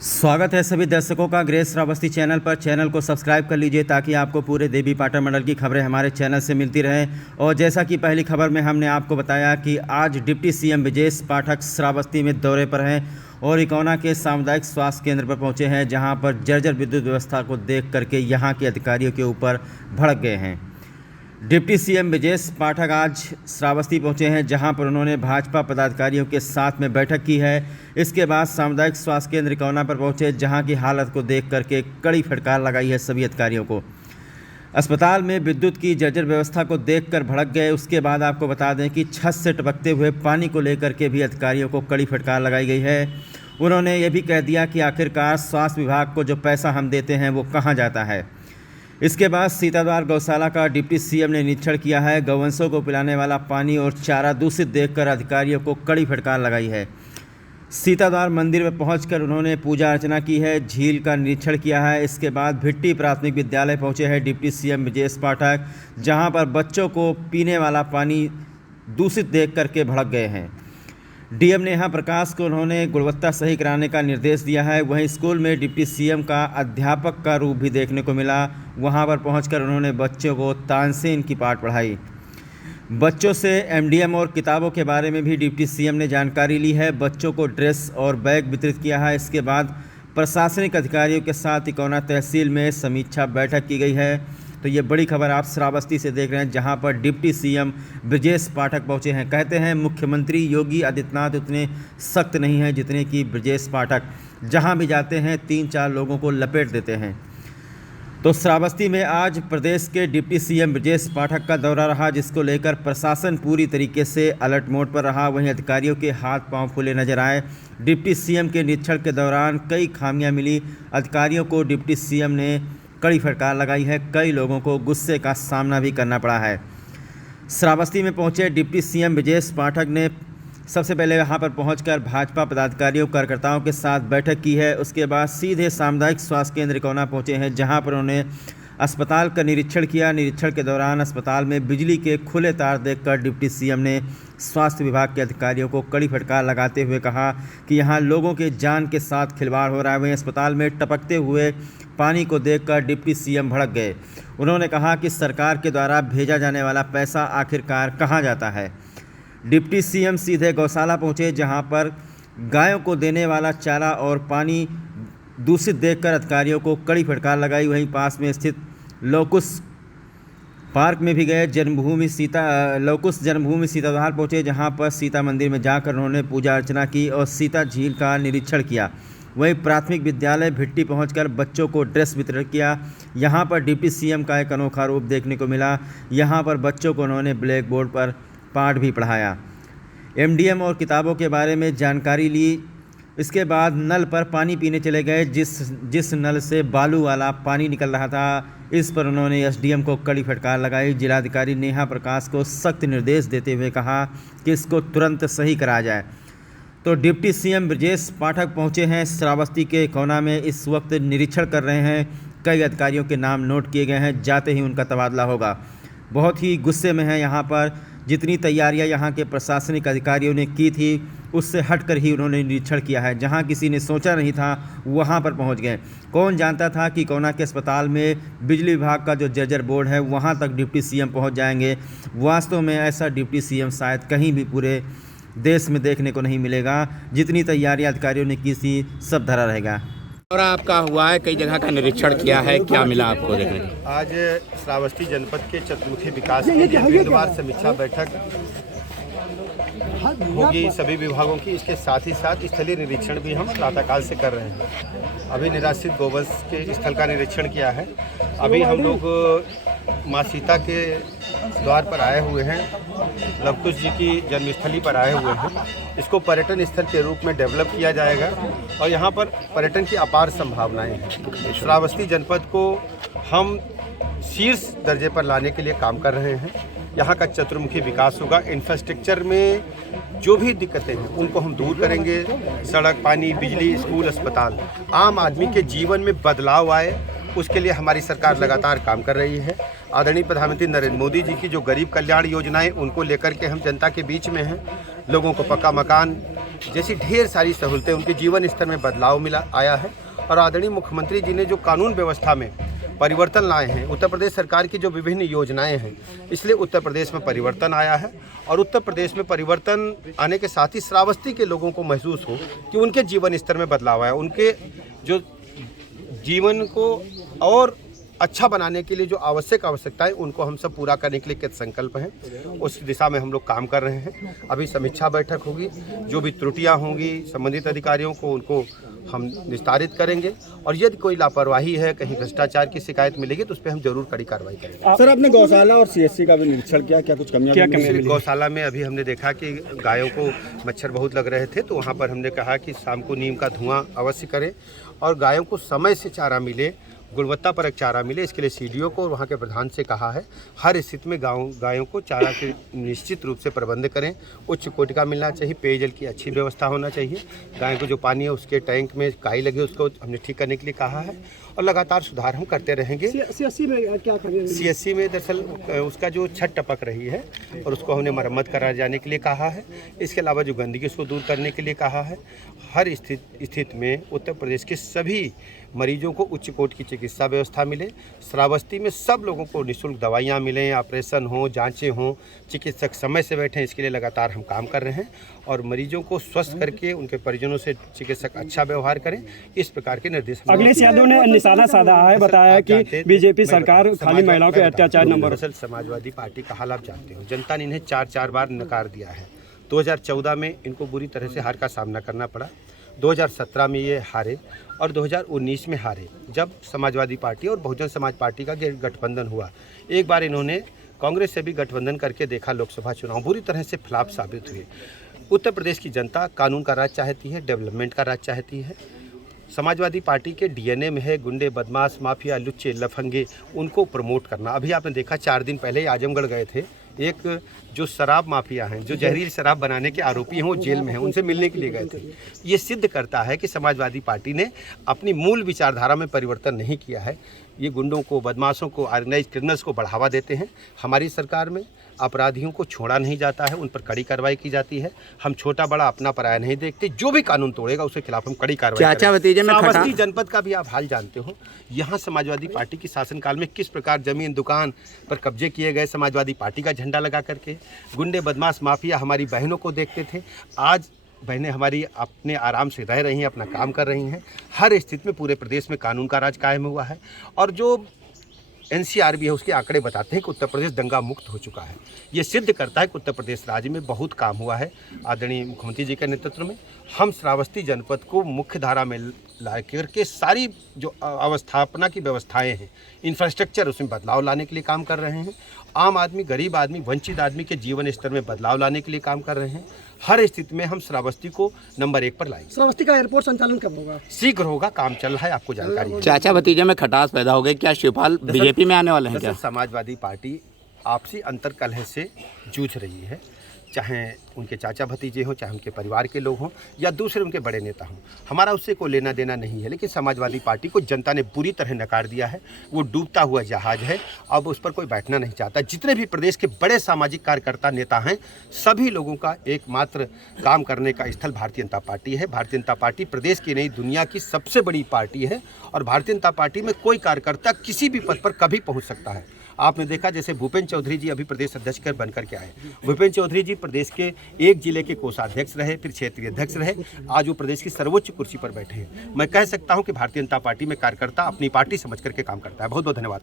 स्वागत है सभी दर्शकों का ग्रेस श्रावस्ती चैनल पर। चैनल को सब्सक्राइब कर लीजिए ताकि आपको पूरे देवी पाटन मंडल की खबरें हमारे चैनल से मिलती रहें। और जैसा कि पहली खबर में हमने आपको बताया कि आज डिप्टी सीएम ब्रजेश पाठक श्रावस्ती में दौरे पर हैं और इकौना के सामुदायिक स्वास्थ्य केंद्र पर पहुंचे हैं, जहां पर जर्जर विद्युत व्यवस्था को देख करके यहां के अधिकारियों के ऊपर भड़क गए हैं। डिप्टी सीएम ब्रजेश पाठक आज श्रावस्ती पहुंचे हैं, जहां पर उन्होंने भाजपा पदाधिकारियों के साथ में बैठक की है। इसके बाद सामुदायिक स्वास्थ्य केंद्र इकौना पर पहुंचे, जहां की हालत को देख करके कड़ी फटकार लगाई है सभी अधिकारियों को। अस्पताल में विद्युत की जर्जर व्यवस्था को देखकर भड़क गए। उसके बाद आपको बता दें कि छत से टपकते हुए पानी को लेकर के भी अधिकारियों को कड़ी फटकार लगाई गई है। उन्होंने ये भी कह दिया कि आखिरकार स्वास्थ्य विभाग को जो पैसा हम देते हैं वो कहाँ जाता है। इसके बाद सीताद्वार गौशाला का डिप्टी सीएम ने निरीक्षण किया है। गौवंशों को पिलाने वाला पानी और चारा दूषित देखकर अधिकारियों को कड़ी फटकार लगाई है। सीताद्वार मंदिर में पहुंचकर उन्होंने पूजा अर्चना की है, झील का निरीक्षण किया है। इसके बाद भिट्टी प्राथमिक विद्यालय पहुंचे हैं डिप्टी सीएम ब्रजेश पाठक, जहां पर बच्चों को पीने वाला पानी दूषित देख करके भड़क गए हैं। डीएम नेहा प्रकाश को उन्होंने गुणवत्ता सही कराने का निर्देश दिया है। वहीं स्कूल में डिप्टी सीएम का अध्यापक का रूप भी देखने को मिला। वहां पर पहुंचकर उन्होंने बच्चों को तानसेन की पाठ पढ़ाई। बच्चों से एमडीएम और किताबों के बारे में भी डिप्टी सीएम ने जानकारी ली है। बच्चों को ड्रेस और बैग वितरित किया है। इसके बाद प्रशासनिक अधिकारियों के साथ इकौना तहसील में समीक्षा बैठक की गई है। तो ये बड़ी खबर आप श्रावस्ती से देख रहे हैं, जहां पर डिप्टी सीएम ब्रजेश पाठक पहुंचे हैं। कहते हैं मुख्यमंत्री योगी आदित्यनाथ उतने सख्त नहीं हैं जितने कि ब्रजेश पाठक, जहां भी जाते हैं 3-4 लोगों को लपेट देते हैं। तो श्रावस्ती में आज प्रदेश के डिप्टी सीएम ब्रजेश पाठक का दौरा रहा, जिसको लेकर प्रशासन पूरी तरीके से अलर्ट मोड पर रहा। वहीं अधिकारियों के हाथ पांव फूले नजर आए। डिप्टी सीएम के निरीक्षण के दौरान कई खामियां मिली। अधिकारियों को डिप्टी सीएम ने कड़ी फटकार लगाई है। कई लोगों को गुस्से का सामना भी करना पड़ा है। श्रावस्ती में पहुंचे डिप्टी सीएम ब्रजेश पाठक ने सबसे पहले यहां पर पहुंचकर भाजपा पदाधिकारियों कार्यकर्ताओं के साथ बैठक की है। उसके बाद सीधे सामुदायिक स्वास्थ्य केंद्र इकौना पहुंचे हैं, जहां पर उन्होंने अस्पताल का निरीक्षण किया। निरीक्षण के दौरान अस्पताल में बिजली के खुले तार देखकर डिप्टी सीएम ने स्वास्थ्य विभाग के अधिकारियों को कड़ी फटकार लगाते हुए कहा कि यहां लोगों के जान के साथ खिलवाड़ हो रहा है। वहीं अस्पताल में टपकते हुए पानी को देखकर डिप्टी सीएम भड़क गए। उन्होंने कहा कि सरकार के द्वारा भेजा जाने वाला पैसा आखिरकार कहाँ जाता है। डिप्टी सीएम सीधे गौशाला पहुँचे, जहाँ पर गायों को देने वाला चारा और पानी दूषित देखकर अधिकारियों को कड़ी फटकार लगाई। वहीं पास में स्थित लोकुस पार्क में भी गए। लोकुस जन्मभूमि सीताद्वार पहुँचे, जहाँ पर सीता मंदिर में जाकर उन्होंने पूजा अर्चना की और सीता झील का निरीक्षण किया। वहीं प्राथमिक विद्यालय भिट्टी पहुंचकर बच्चों को ड्रेस वितरण किया। यहां पर डिप्टी सीएम का एक अनोखा रूप देखने को मिला। यहां पर बच्चों को उन्होंने ब्लैक बोर्ड पर पाठ भी पढ़ाया। एमडीएम और किताबों के बारे में जानकारी ली। इसके बाद नल पर पानी पीने चले गए। जिस नल से बालू वाला पानी निकल रहा था, इस पर उन्होंने एसडीएम को कड़ी फटकार लगाई। जिलाधिकारी नेहा प्रकाश को सख्त निर्देश देते हुए कहा कि इसको तुरंत सही कराया जाए। तो डिप्टी सीएम ब्रजेश पाठक पहुंचे हैं श्रावस्ती के इकौना में। इस वक्त निरीक्षण कर रहे हैं। कई अधिकारियों के नाम नोट किए गए हैं। जाते ही उनका तबादला होगा। बहुत ही गुस्से में है यहाँ पर। जितनी तैयारियां यहाँ के प्रशासनिक अधिकारियों ने की थी, उससे हटकर ही उन्होंने निरीक्षण किया है। जहाँ किसी ने सोचा नहीं था, वहाँ पर पहुँच गए। कौन जानता था कि इकौना के अस्पताल में बिजली विभाग का जो जर्जर बोर्ड है, वहाँ तक डिप्टी सीएम पहुँच जाएंगे। वास्तव में ऐसा डिप्टी सीएम शायद कहीं भी पूरे देश में देखने को नहीं मिलेगा। जितनी तैयारियां अधिकारियों ने की थी, सब धरा रहेगा। और आपका हुआ है, कई जगह का निरीक्षण किया है, क्या मिला आपको देखने को? आज श्रावस्ती जनपद के चतुर्मुखी विकास के लिए विंगवार समीक्षा बैठक होगी सभी विभागों की। इसके साथ ही साथ स्थलीय निरीक्षण भी हम प्रातःकाल से कर रहे हैं। अभी निराश्रित गोवंश के स्थल का निरीक्षण किया है। अभी हम लोग माँ सीता के द्वार पर आए हुए हैं, लवकुश जी की जन्मस्थली पर आए हुए हैं। इसको पर्यटन स्थल के रूप में डेवलप किया जाएगा और यहाँ पर पर्यटन की अपार संभावनाएं हैं। श्रावस्ती जनपद को हम शीर्ष दर्जे पर लाने के लिए काम कर रहे हैं। यहाँ का चतुर्मुखी विकास होगा। इंफ्रास्ट्रक्चर में जो भी दिक्कतें हैं उनको हम दूर करेंगे। सड़क, पानी, बिजली, स्कूल, अस्पताल, आम आदमी के जीवन में बदलाव आए, उसके लिए हमारी सरकार लगातार काम कर रही है। आदरणीय प्रधानमंत्री नरेंद्र मोदी जी की जो गरीब कल्याण योजनाएं, उनको लेकर के हम जनता के बीच में हैं। लोगों को पक्का मकान जैसी ढेर सारी सहूलतें, उनके जीवन स्तर में बदलाव आया है। और आदरणीय मुख्यमंत्री जी ने जो कानून व्यवस्था में परिवर्तन लाए हैं, उत्तर प्रदेश सरकार की जो विभिन्न योजनाएं हैं, इसलिए उत्तर प्रदेश में परिवर्तन आया है। और उत्तर प्रदेश में परिवर्तन आने के साथ ही श्रावस्ती के लोगों को महसूस हो कि उनके जीवन स्तर में बदलाव आया, उनके जो जीवन को और अच्छा बनाने के लिए जो आवश्यकताएं, उनको हम सब पूरा करने के लिए कृत संकल्प हैं। उस दिशा में हम लोग काम कर रहे हैं। अभी समीक्षा बैठक होगी, जो भी त्रुटियां होंगी संबंधित अधिकारियों को, उनको हम निस्तारित करेंगे। और यदि कोई लापरवाही है, कहीं भ्रष्टाचार की शिकायत मिलेगी तो उस पर हम जरूर कड़ी कार्रवाई करेंगे। सर, आपने गौशाला और सीएससी का भी निरीक्षण किया, क्या कुछ कमियां मिली? गौशाला में अभी हमने देखा कि गायों को मच्छर बहुत लग रहे थे, तो वहाँ पर हमने कहा कि शाम को नीम का धुआं अवश्य करें और गायों को समय से चारा मिले, गुणवत्तापरक चारा मिले। इसके लिए सीडीओ को और वहाँ के प्रधान से कहा है, हर स्थिति में गायों को चारा के निश्चित रूप से प्रबंध करें। उच्च कोटि का मिलना चाहिए, पेयजल की अच्छी व्यवस्था होना चाहिए। गायों को जो पानी है उसके टैंक में काई लगे, उसको हमने ठीक करने के लिए कहा है और लगातार सुधार हम करते रहेंगे। सीएससी में क्या करेंगे? सीएससी में दरअसल उसका जो छत टपक रही है और उसको हमने मरम्मत करा जाने के लिए कहा है। इसके अलावा जो गंदगी उसको दूर करने के लिए कहा है। हर स्थिति में उत्तर प्रदेश के सभी मरीजों को उच्च कोटि की चिकित्सा व्यवस्था मिले। श्रावस्ती में सब लोगों को निःशुल्क दवाइयाँ मिलें, ऑपरेशन हो, जांचें हों, चिकित्सक समय से बैठें, इसके लिए लगातार हम काम कर रहे हैं। और मरीजों को स्वस्थ करके उनके परिजनों से चिकित्सक अच्छा व्यवहार करें, इस प्रकार के निर्देश। अखिलेश यादव ने निशाना साधा है, बताया कि बीजेपी सरकार खाली महिलाओं के अत्याचार नंबर। दरअसल समाजवादी पार्टी का हाल आप जानते हो, जनता ने इन्हें 4 बार नकार दिया है। 2014 में इनको बुरी तरह से हार का सामना करना पड़ा, 2017 में ये हारे और 2019 में हारे, जब समाजवादी पार्टी और बहुजन समाज पार्टी का गठबंधन हुआ। एक बार इन्होंने कांग्रेस से भी गठबंधन करके देखा, लोकसभा चुनाव बुरी तरह से फ्लॉप साबित हुए। उत्तर प्रदेश की जनता कानून का राज चाहती है, डेवलपमेंट का राज चाहती है। समाजवादी पार्टी के डीएनए में है गुंडे, बदमाश, माफिया, लुच्चे, लफंगे, उनको प्रमोट करना। अभी आपने देखा 4 दिन पहले आजमगढ़ गए थे, एक जो शराब माफिया हैं, जो जहरीली शराब बनाने के आरोपी हैं, वो जेल में हैं, उनसे मिलने के लिए गए थे। ये सिद्ध करता है कि समाजवादी पार्टी ने अपनी मूल विचारधारा में परिवर्तन नहीं किया है। ये गुंडों को, बदमाशों को, ऑर्गेनाइज क्रिमिनल्स को बढ़ावा देते हैं। हमारी सरकार में अपराधियों को छोड़ा नहीं जाता है, उन पर कड़ी कार्रवाई की जाती है। हम छोटा बड़ा अपना पराया नहीं देखते, जो भी कानून तोड़ेगा उसके खिलाफ हम कड़ी कार्रवाई करेंगे। श्रावस्ती जनपद का भी आप हाल जानते हो, यहाँ समाजवादी पार्टी की शासनकाल में किस प्रकार जमीन, दुकान पर कब्जे किए गए, समाजवादी पार्टी का झंडा लगा करके। गुंडे, बदमाश, माफिया हमारी बहनों को देखते थे, आज बहनें हमारी अपने आराम से रह रही हैं, अपना काम कर रही हैं। हर स्थिति में पूरे प्रदेश में कानून का राज कायम हुआ है। और जो एनसीआरबी है, उसके आंकड़े बताते हैं कि उत्तर प्रदेश दंगा मुक्त हो चुका है। ये सिद्ध करता है कि उत्तर प्रदेश राज्य में बहुत काम हुआ है। आदरणीय मुख्यमंत्री जी के नेतृत्व में हम श्रावस्ती जनपद को मुख्य धारा में ला करके सारी जो अवस्थापना की व्यवस्थाएं हैं, इंफ्रास्ट्रक्चर, उसमें बदलाव लाने के लिए काम कर रहे हैं। आम आदमी, गरीब आदमी, वंचित आदमी के जीवन स्तर में बदलाव लाने के लिए काम कर रहे हैं। हर स्थिति में हम श्रावस्ती को नंबर 1 पर लाएंगे। श्रावस्ती का एयरपोर्ट संचालन कब होगा? शीघ्र होगा, काम चल रहा है, आपको जानकारी है। चाचा भतीजे में खटास पैदा हो गई, क्या शिवपाल बीजेपी में आने वाले हैं क्या? समाजवादी पार्टी आपसी अंतर्कलह से जूझ रही है, चाहे उनके चाचा भतीजे हों, चाहे उनके परिवार के लोग हों या दूसरे उनके बड़े नेता हों। हमारा उससे कोई लेना देना नहीं है, लेकिन समाजवादी पार्टी को जनता ने बुरी तरह नकार दिया है। वो डूबता हुआ जहाज है, अब उस पर कोई बैठना नहीं चाहता। जितने भी प्रदेश के बड़े सामाजिक कार्यकर्ता, नेता हैं, सभी लोगों का एकमात्र काम करने का स्थल भारतीय जनता पार्टी है। भारतीय जनता पार्टी प्रदेश की नहीं, दुनिया की सबसे बड़ी पार्टी है और भारतीय जनता पार्टी में कोई कार्यकर्ता किसी भी पद पर कभी पहुँच सकता है। आपने देखा जैसे भूपेंद्र चौधरी जी अभी प्रदेश अध्यक्ष बनकर के आए। भूपेंद्र चौधरी जी प्रदेश के एक जिले के कोषाध्यक्ष रहे, फिर क्षेत्रीय अध्यक्ष रहे, आज वो प्रदेश की सर्वोच्च कुर्सी पर बैठे हैं। मैं कह सकता हूं कि भारतीय जनता पार्टी में कार्यकर्ता अपनी पार्टी समझ करके काम करता है। बहुत बहुत धन्यवाद।